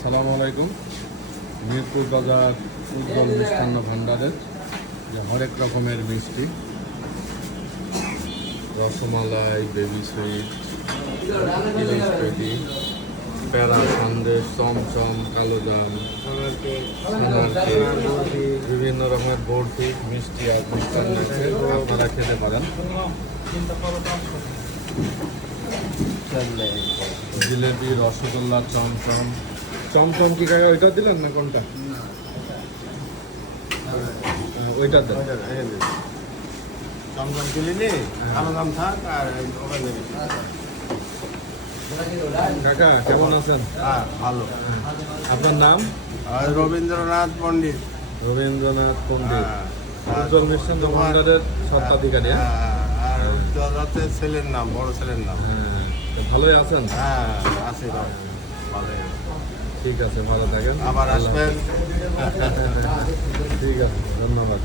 আসসালামু আলাইকুম। মিরপুর বাজার উজ্জ্বল মিষ্টান্ন ভান্ডারের যে হরেক রকমের মিষ্টি, রসমালাই, বেবি সুইট, ইলিশ পেটি, প্যারা সন্দেশ, চমচম, কালোজাম, সোনার কেক, বিভিন্ন রকমের বরফি, মিষ্টি আর মিষ্টান্ন আছে, আপনারা খেতে পারেন। জিলেবি, রসগোল্লা, চমচম। চমচম কি কাকা ওইটা দিলেন না কোনটা? ওইটা দেন। চমচম কিনে নে, ভালো দাম থাক আর ওখানে দিবি। কাকা কেমন আছেন? হ্যাঁ, ভালো। আপনার নাম? আর রবীন্দ্রনাথ পণ্ডিত। রবীন্দ্রনাথ পণ্ডিত, হ্যাঁ, উজ্জ্বল মিষ্টান্ন ভান্ডারের স্বত্বাধিকারী। হ্যাঁ, আর উজ্জ্বল হচ্ছে ছেলের নাম, বড় ছেলের নাম। হ্যাঁ, তো ভালোই আছেন? হ্যাঁ, আছি ভালো। ভালোই আছি। ঠিক আছে, ভালো থাকেন। আবার আসবেন। ঠিক আছে, ধন্যবাদ।